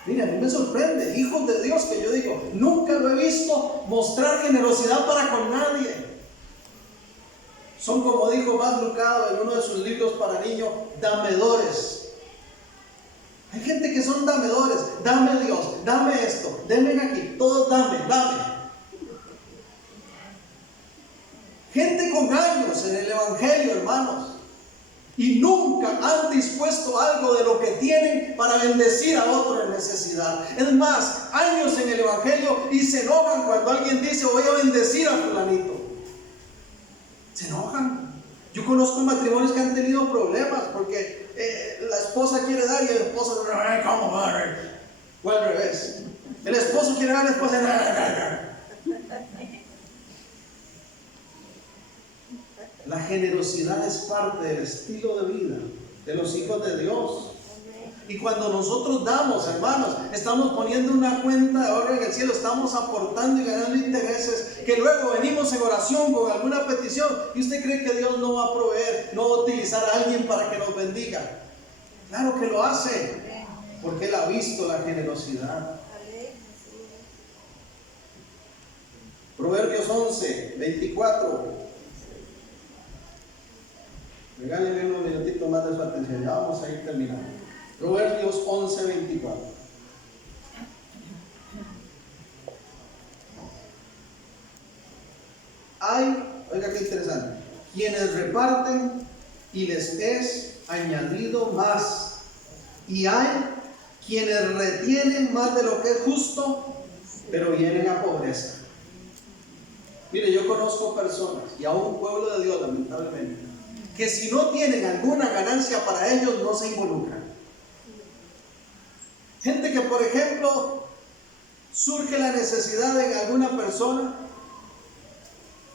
Mira, a mí me sorprende, hijos de Dios, que yo digo, nunca lo he visto mostrar generosidad para con nadie. Son, como dijo Max Lucado en uno de sus libros para niños, damedores. Hay gente que son damedores. Dame Dios, dame esto, denme aquí, todos dame. Gente con años en el evangelio, hermanos, y nunca han dispuesto algo de lo que tienen para bendecir a otro en necesidad. Es más, años en el evangelio y se enojan cuando alguien dice, voy a bendecir a fulanito. Se enojan. Yo conozco matrimonios que han tenido problemas porque la esposa quiere dar y el esposo, ¿cómo va? O al revés. El esposo quiere dar, la esposa, La generosidad es parte del estilo de vida de los hijos de Dios. Y cuando nosotros damos, hermanos, estamos poniendo una cuenta de ahorro en el cielo, estamos aportando y ganando intereses, que luego venimos en oración con alguna petición y usted cree que Dios no va a proveer, no va a utilizar a alguien para que nos bendiga. Claro que lo hace, porque Él ha visto la generosidad. Proverbios 11, 24. Regálenme unos minutitos más de su atención, ya vamos a ir terminando. Proverbios 11, 24. Hay, oiga qué interesante, quienes reparten y les es añadido más, y hay quienes retienen más de lo que es justo, pero vienen a pobreza. Mire, yo conozco personas, y aún un pueblo de Dios, lamentablemente, que si no tienen alguna ganancia para ellos, no se involucran. Gente que, por ejemplo, surge la necesidad en alguna persona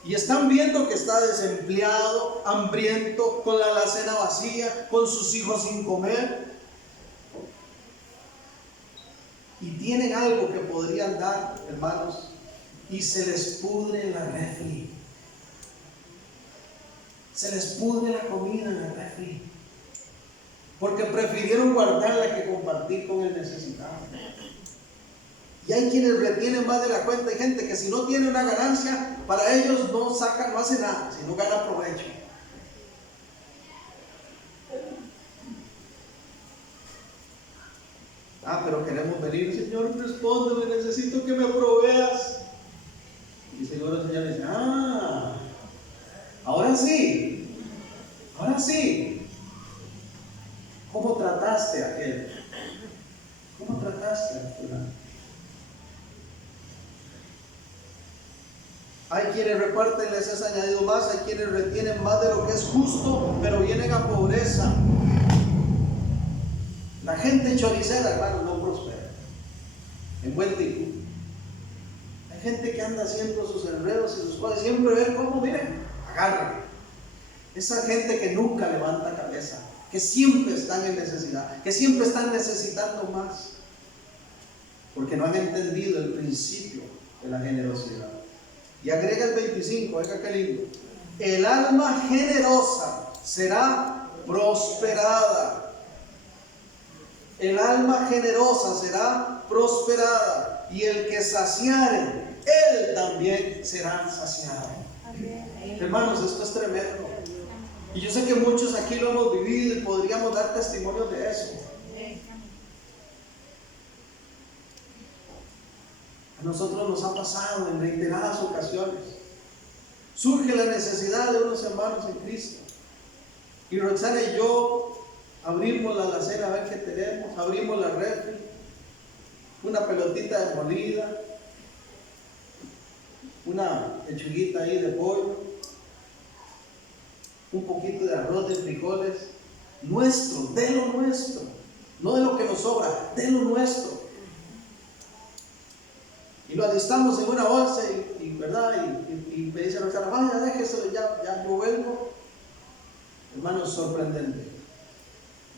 y están viendo que está desempleado, hambriento, con la alacena vacía, con sus hijos sin comer, y tienen algo que podrían dar, hermanos, y se les pudre la refri. Se les pudre la comida en el refri, porque prefirieron guardarla que compartir con el necesitado. Y hay quienes retienen más de la cuenta. Hay gente que si no tiene una ganancia, para ellos no sacan, no hace nada, sino gana provecho. Pero queremos venir, Señor, respóndeme, necesito que me proveas. Y seguro el Señor dice, ahora sí, ¿cómo trataste a aquel? ¿Cómo trataste a fulano? Hay quienes reparten, les es añadido más, hay quienes retienen más de lo que es justo, pero vienen a pobreza. La gente choricera, hermano, no prospera. En buen tico. Hay gente que anda haciendo sus enredos y sus cosas, siempre ver cómo, miren, agarran. Esa gente que nunca levanta cabeza, que siempre están en necesidad, que siempre están necesitando más, porque no han entendido el principio de la generosidad. Y agrega el 25, oiga qué lindo. El alma generosa será prosperada. El alma generosa será prosperada, y el que saciare, él también será saciado. Amén. Hermanos, esto es tremendo. Y yo sé que muchos aquí lo hemos vivido y podríamos dar testimonio de eso. A nosotros nos ha pasado en reiteradas ocasiones. Surge la necesidad de unos hermanos en Cristo. Y Roxana y yo abrimos la alacena a ver qué tenemos, abrimos la refri, una pelotita de molida, una lechuguita ahí de pollo, un poquito de arroz, de frijoles, nuestro, de lo nuestro, no de lo que nos sobra, de lo nuestro. Y lo alistamos en una bolsa ¿verdad? Y me dice Roxana, vaya, déjeselo, ya yo vuelvo. Hermanos, sorprendente.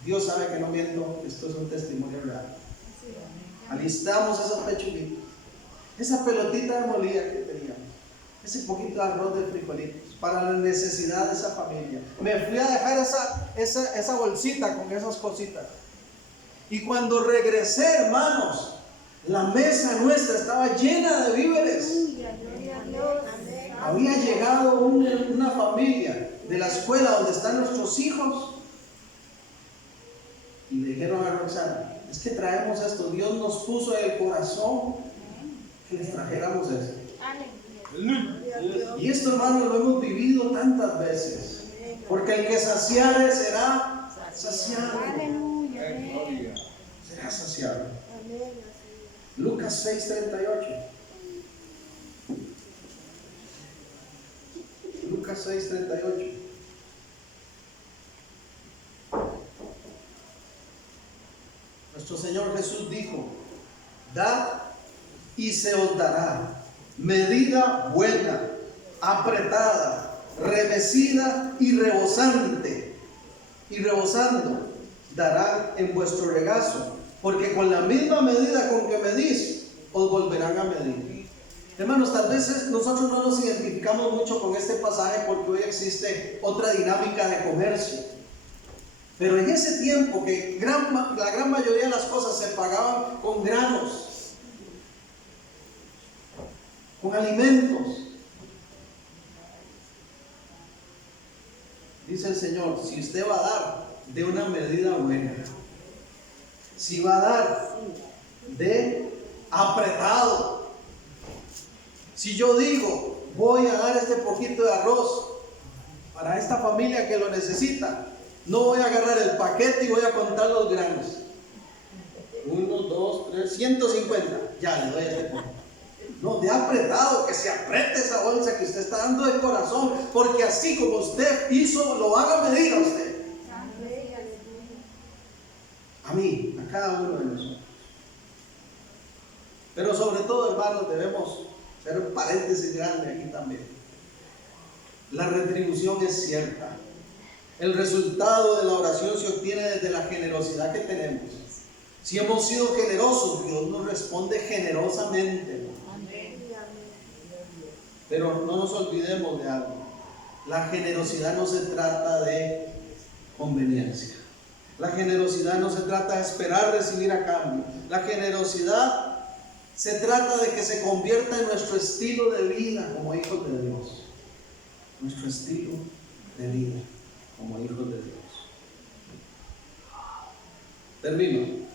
Dios sabe que no miento, esto es un testimonio real. Alistamos esos pechuguitos, esa pelotita de molida que teníamos, ese poquito de arroz de frijolitos para la necesidad de esa familia. Me fui a dejar esa bolsita con esas cositas. Y cuando regresé, hermanos, la mesa nuestra estaba llena de víveres. Había llegado una familia de la escuela donde están nuestros hijos. Y le dijeron a Roxana, es que traemos esto, Dios nos puso en el corazón que les trajéramos esto. Y esto, hermano, lo hemos vivido tantas veces, porque el que saciare será saciado. Será saciado. Lucas 6:38. Lucas 6:38. Nuestro Señor Jesús dijo, dad y se os dará, medida buena, apretada, remecida y rebosando, dará en vuestro regazo, porque con la misma medida con que medís, os volverán a medir. Hermanos, tal vez nosotros no nos identificamos mucho con este pasaje porque hoy existe otra dinámica de comercio. Pero en ese tiempo que la gran mayoría de las cosas se pagaban con granos, con alimentos. Dice el Señor, si usted va a dar de una medida buena, si va a dar de apretado, si yo digo, voy a dar este poquito de arroz para esta familia que lo necesita, no voy a agarrar el paquete y voy a contar los granos. 1, 2, 3, 150. Ya le doy este poco. No, de apretado, que se apriete esa bolsa que usted está dando de corazón, porque así como usted hizo, lo van a medir a usted. A mí, a cada uno de nosotros. Pero sobre todo, hermanos, debemos hacer un paréntesis grande aquí también. La retribución es cierta. El resultado de la oración se obtiene desde la generosidad que tenemos. Si hemos sido generosos, Dios nos responde generosamente. Pero no nos olvidemos de algo. La generosidad no se trata de conveniencia. La generosidad no se trata de esperar recibir a cambio. La generosidad se trata de que se convierta en nuestro estilo de vida como hijos de Dios. Nuestro estilo de vida como hijos de Dios. Termino.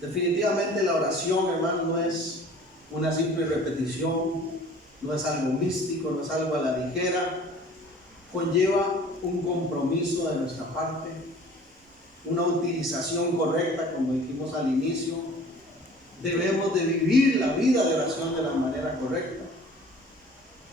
Definitivamente la oración, hermano, no es una simple repetición, no es algo místico, no es algo a la ligera. Conlleva un compromiso de nuestra parte, una utilización correcta, como dijimos al inicio. Debemos de vivir la vida de oración de la manera correcta.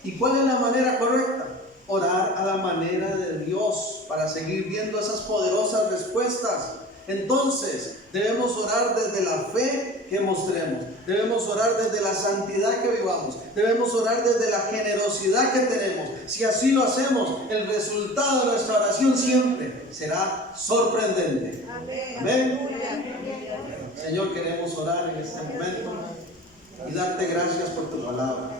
¿Y cuál es la manera correcta? Orar a la manera de Dios para seguir viendo esas poderosas respuestas. Entonces, debemos orar desde la fe que mostremos. Debemos orar desde la santidad que vivamos. Debemos orar desde la generosidad que tenemos. Si así lo hacemos, el resultado de nuestra oración siempre será sorprendente. Amén. Señor, queremos orar en este momento y darte gracias por tu palabra.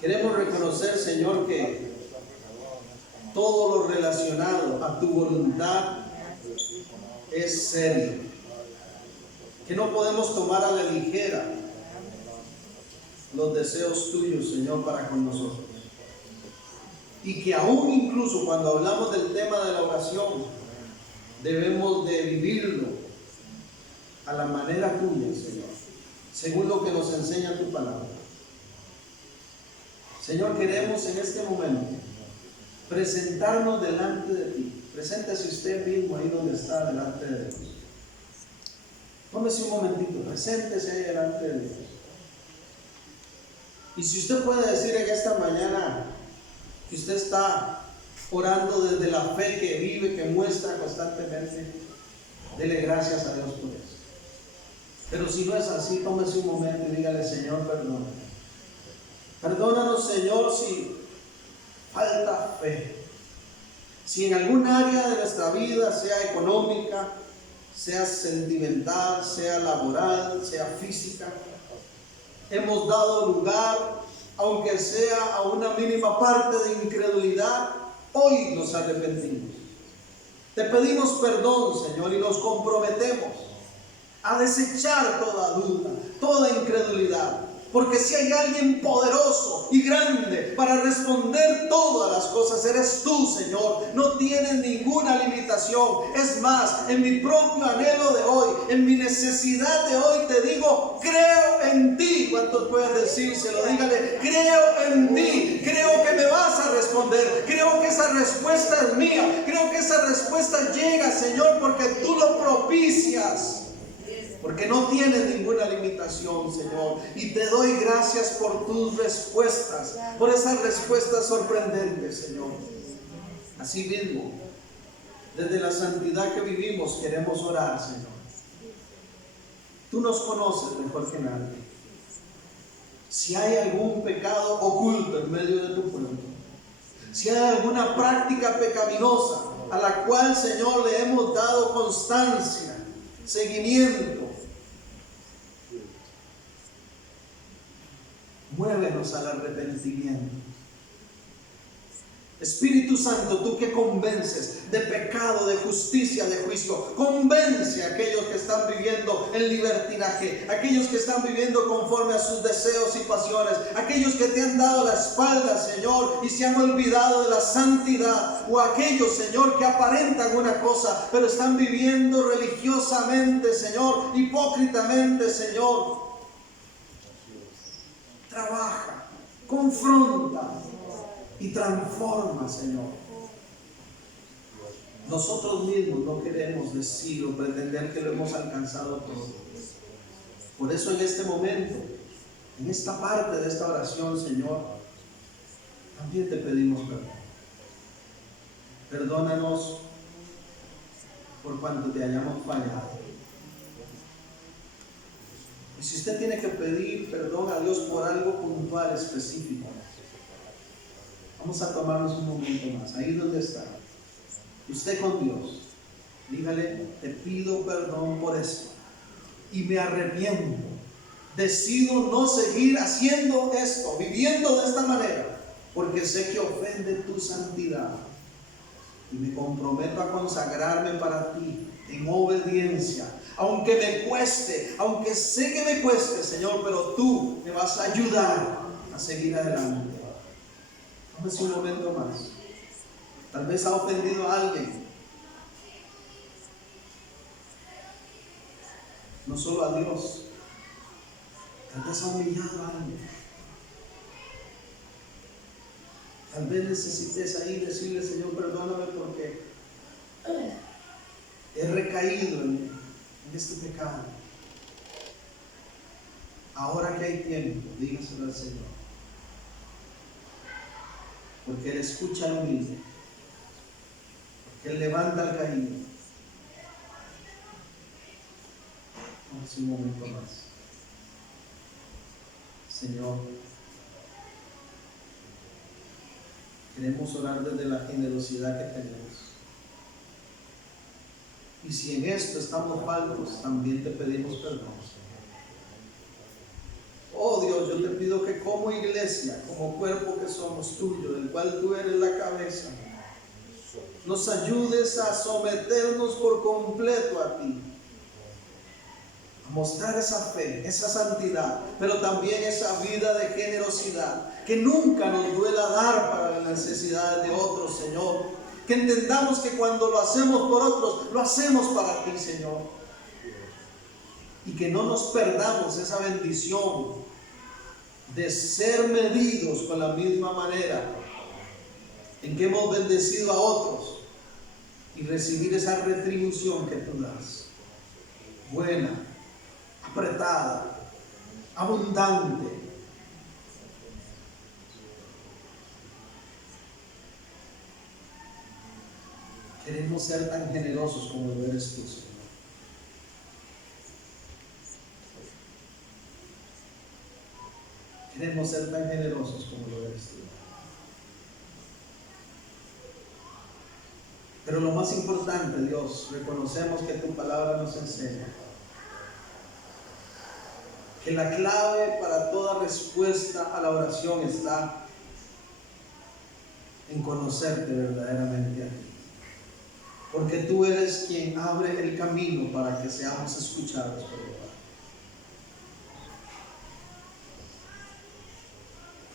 Queremos reconocer, Señor, que todo lo relacionado a tu voluntad es serio, que no podemos tomar a la ligera los deseos tuyos, Señor, para con nosotros, y que aún incluso cuando hablamos del tema de la oración debemos de vivirlo a la manera tuya, Señor, según lo que nos enseña tu palabra. Señor, queremos en este momento presentarnos delante de ti. Preséntese usted mismo ahí donde está, delante de Dios. Tómese un momentito, preséntese ahí delante de Dios. Y si usted puede decir en esta mañana que usted está orando desde la fe que vive, que muestra constantemente, dele gracias a Dios por eso. Pero si no es así, tómese un momento y dígale: Señor, perdóname. Perdónanos, Señor, si falta fe. Si en algún área de nuestra vida, sea económica, sea sentimental, sea laboral, sea física, hemos dado lugar, aunque sea a una mínima parte de incredulidad, hoy nos arrepentimos. Te pedimos perdón, Señor, y nos comprometemos a desechar toda duda, toda incredulidad. Porque si hay alguien poderoso y grande para responder todas las cosas, eres tú, Señor. No tienes ninguna limitación. Es más, en mi propio anhelo de hoy, en mi necesidad de hoy, te digo: creo en ti. ¿Cuántos pueden decírselo? Dígale: creo en ti. Creo que me vas a responder. Creo que esa respuesta es mía. Creo que esa respuesta llega, Señor, porque tú lo propicias. Porque no tienes ninguna limitación, Señor. Y te doy gracias por tus respuestas, por esas respuestas sorprendentes, Señor. Así mismo, desde la santidad que vivimos, queremos orar, Señor. Tú nos conoces mejor que nadie. Si hay algún pecado oculto en medio de tu pueblo, si hay alguna práctica pecaminosa a la cual, Señor, le hemos dado constancia, seguimiento, muévenos al arrepentimiento. Espíritu Santo, tú que convences de pecado, de justicia, de juicio, convence a aquellos que están viviendo en libertinaje, aquellos que están viviendo conforme a sus deseos y pasiones, aquellos que te han dado la espalda, Señor, y se han olvidado de la santidad, o aquellos, Señor, que aparentan una cosa, pero están viviendo religiosamente, Señor, hipócritamente, Señor. Trabaja, confronta y transforma, Señor. Nosotros mismos no queremos decir o pretender que lo hemos alcanzado todo. Por eso en este momento, en esta parte de esta oración, Señor, también te pedimos perdón. Perdónanos por cuanto te hayamos fallado. Y si usted tiene que pedir perdón a Dios por algo puntual, específico, vamos a tomarnos un momento más, ahí donde está. Usted con Dios, dígale: te pido perdón por esto y me arrepiento. Decido no seguir haciendo esto, viviendo de esta manera, porque sé que ofende tu santidad. Y me comprometo a consagrarme para ti en obediencia. Aunque me cueste, aunque sé que me cueste, Señor, pero tú me vas a ayudar a seguir adelante. Tómese un momento más. Tal vez ha ofendido a alguien. No solo a Dios. Tal vez ha humillado a alguien. Tal vez necesites ahí decirle: Señor, perdóname porque he recaído en este pecado. Ahora que hay tiempo, dígaselo al Señor. porque Él escucha al humilde, porque Él levanta al caído. Vamos un momento más. Señor, queremos orar desde la generosidad que tenemos. Y si en esto estamos faltos, también te pedimos perdón. Oh Dios, yo te pido que como iglesia, como cuerpo que somos tuyo, del cual tú eres la cabeza, nos ayudes a someternos por completo a ti, a mostrar esa fe, esa santidad, pero también esa vida de generosidad, que nunca nos duela dar para las necesidades de otros, Señor. Que entendamos que cuando lo hacemos por otros, lo hacemos para ti, Señor. Y que no nos perdamos esa bendición de ser medidos con la misma manera en que hemos bendecido a otros y recibir esa retribución que tú das. Buena, apretada, abundante. Queremos ser tan generosos como lo eres tú, Señor. Queremos ser tan generosos como lo eres tú. Pero lo más importante, Dios, reconocemos que tu palabra nos enseña que la clave para toda respuesta a la oración está en conocerte verdaderamente a ti. Porque tú eres quien abre el camino para que seamos escuchados por Dios.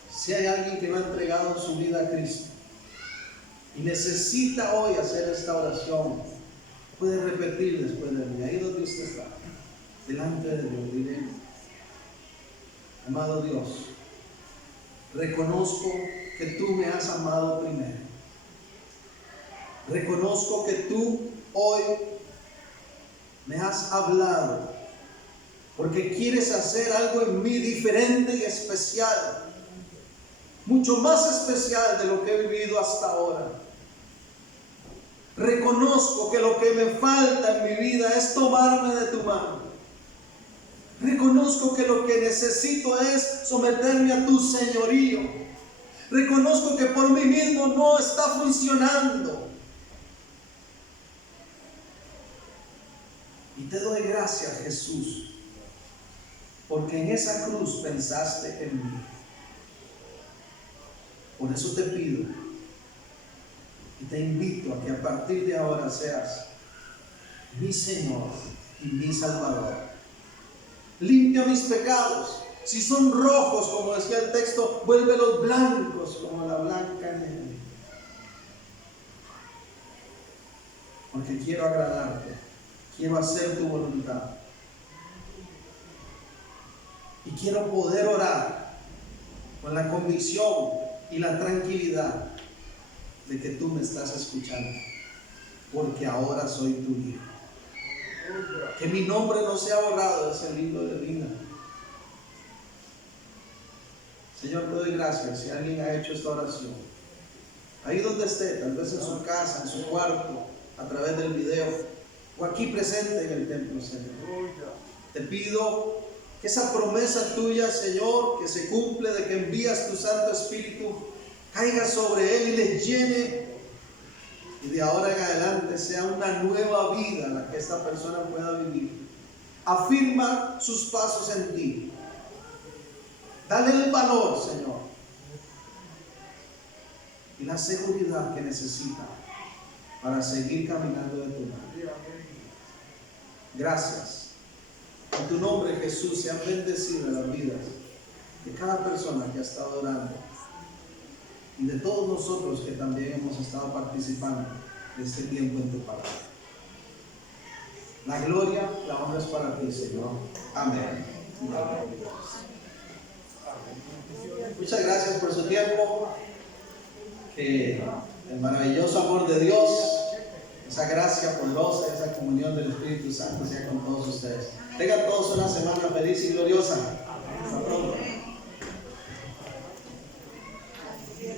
Si hay alguien que no ha entregado su vida a Cristo y necesita hoy hacer esta oración, puede repetir después de mí, ahí donde usted está, delante de Dios, dile: amado Dios, reconozco que tú me has amado primero. Reconozco que tú hoy me has hablado porque quieres hacer algo en mí diferente y especial, mucho más especial de lo que he vivido hasta ahora. Reconozco que lo que me falta en mi vida es tomarme de tu mano. Reconozco que lo que necesito es someterme a tu señorío. Reconozco que por mí mismo no está funcionando. Y te doy gracias, Jesús, porque en esa cruz pensaste en mí. Por eso te pido y te invito a que a partir de ahora seas mi Señor y mi Salvador. Limpia mis pecados. Si son rojos, como decía el texto, vuélvelos blancos como la blanca nieve. Porque quiero agradarte. Quiero hacer tu voluntad. Y quiero poder orar con la convicción y la tranquilidad de que tú me estás escuchando. Porque ahora soy tu hijo. Que mi nombre no sea borrado de ese libro de vida. Señor, te doy gracias si alguien ha hecho esta oración. Ahí donde esté, tal vez en su casa, en su cuarto, a través del video, o aquí presente en el templo, Señor. Te pido que esa promesa tuya, Señor, que se cumple de que envías tu Santo Espíritu, caiga sobre él y le llene, y de ahora en adelante sea una nueva vida la que esta persona pueda vivir. Afirma sus pasos en ti. Dale el valor, Señor, y la seguridad que necesita para seguir caminando de tu mano. Gracias. En tu nombre, Jesús, sean bendecidas las vidas de cada persona que ha estado orando y de todos nosotros que también hemos estado participando de este tiempo en tu palabra. La gloria, la honra es para ti, Señor. Amén. Muchas gracias por su tiempo. Que el maravilloso amor de Dios, esa gracia poderosa, esa comunión del Espíritu Santo sea con todos ustedes. Tengan todos una semana feliz y gloriosa. Hasta pronto.